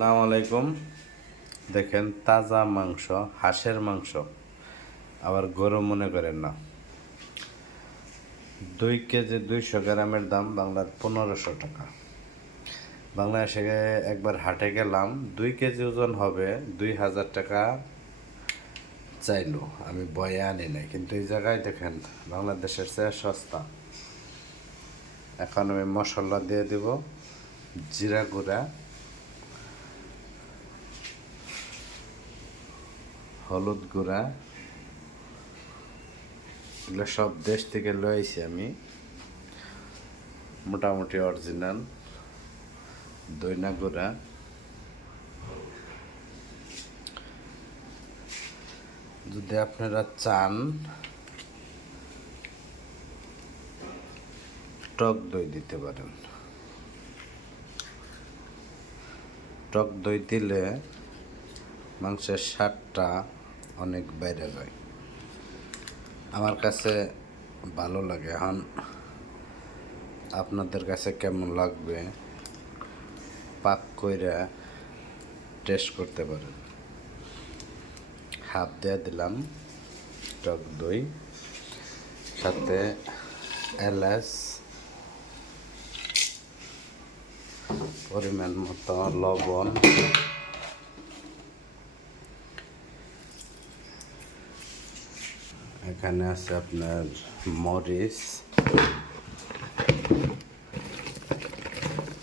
আসসালামু আলাইকুম। দেখেন তাজা মাংস, হাঁসের মাংস, আবার গরু মনে করেন না। 2 কেজি 200 গ্রামের দাম বাংলার 1500 টাকা। বাংলাদেশে একবার হাটে গেলাম, 2 কেজি ওজন হবে 2000 টাকা চাইলো। আমি বয়ে আনি নাই, কিন্তু এই জায়গায় দেখেন বাংলাদেশের চেয়ে সস্তা। এখন আমি মশলা দিয়ে দিব, জিরা গুঁড়া, হলুদ গুঁড়া, এগুলো সব দেশ থেকে লইছি আমি, মোটামুটি অরিজিনাল। দইনা গুঁড়া, যদি আপনারা চান টক দই দিতে পারেন। টক দই দিলে মাংসের স্বাদটা অনেক বেড়ে যায়, আমার কাছে ভালো লাগে। এখন আপনাদের কাছে কেমন লাগবে পাক কইরা টেস্ট করতে পারেন। হাফ দিয়ে দিলাম টক দই, সাথে এলাচ, পরিমাণ মতো লবণ, এখানে আছে আপনার মরিচ,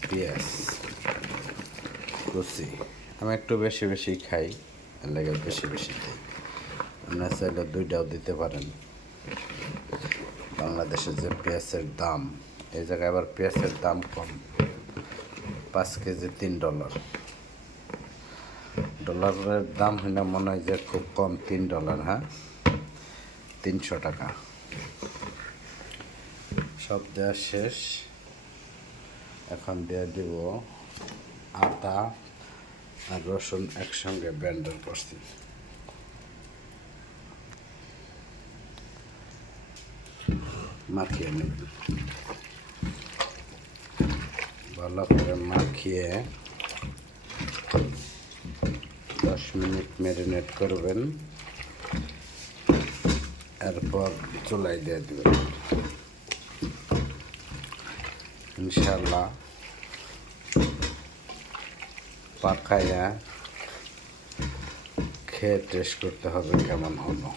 পেঁয়াজ কুচি। আমি একটু বেশি বেশি খাই, এর লাগে বেশি বেশি দিই। আপনার চাইলে 2টাও দিতে পারেন। বাংলাদেশে যে পেঁয়াজের দাম, এই জায়গায় আবার পেঁয়াজের দাম কম, 5 কেজি $3। ডলারের দাম হইলে মনে হয় যে খুব কম, $3। হ্যাঁ, 300 টাকা। সব দেওয়া শেষ। এখন দিয়ে দিব আদা আর রসুন একসঙ্গে ব্লেন্ডার করছি। মাখিয়ে নেব, ভালো করে মাখিয়ে 10 মিনিট ম্যারিনেট করবেন। এরপর চুলায় দিয়ে দেবেন। ইনশাল্লাহ পাকায়া খেয়ে টেস্ট করতে হবে কেমন হলো।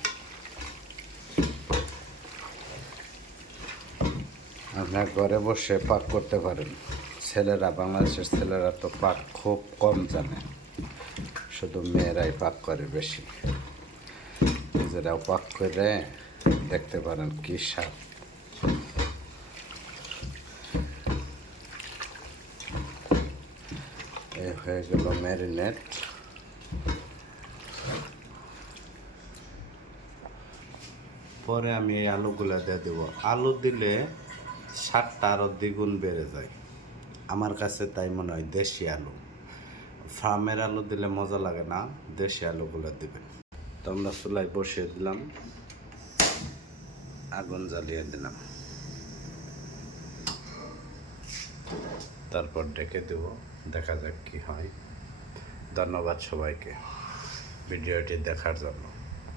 আপনার ঘরে বসে পাক করতে পারেন। ছেলেরা, বাংলাদেশের ছেলেরা তো পাক খুব কম জানে, শুধু মেয়েরাই পাক করে বেশি। নিজেরাও পাক করে দেখতে পারেন কি স্বাদ। এই হয়ে গেল ম্যারিনেট। পরে আমি এই আলুগুলা দিয়ে দেবো। আলু দিলে স্বাদটা আরও দ্বিগুণ বেড়ে যায়, আমার কাছে তাই মনে হয়। দেশি আলু, ফার্মের আলু দিলে মজা লাগে না, দেশি আলুগুলো দেবেন। তো আমরা চুলায় বসিয়ে দিলাম, আগুন জ্বালিয়ে দিলাম, তারপর ডেকে দেব, দেখা যাক কি হয়। ধন্যবাদ সবাইকে ভিডিওটি দেখার জন্য।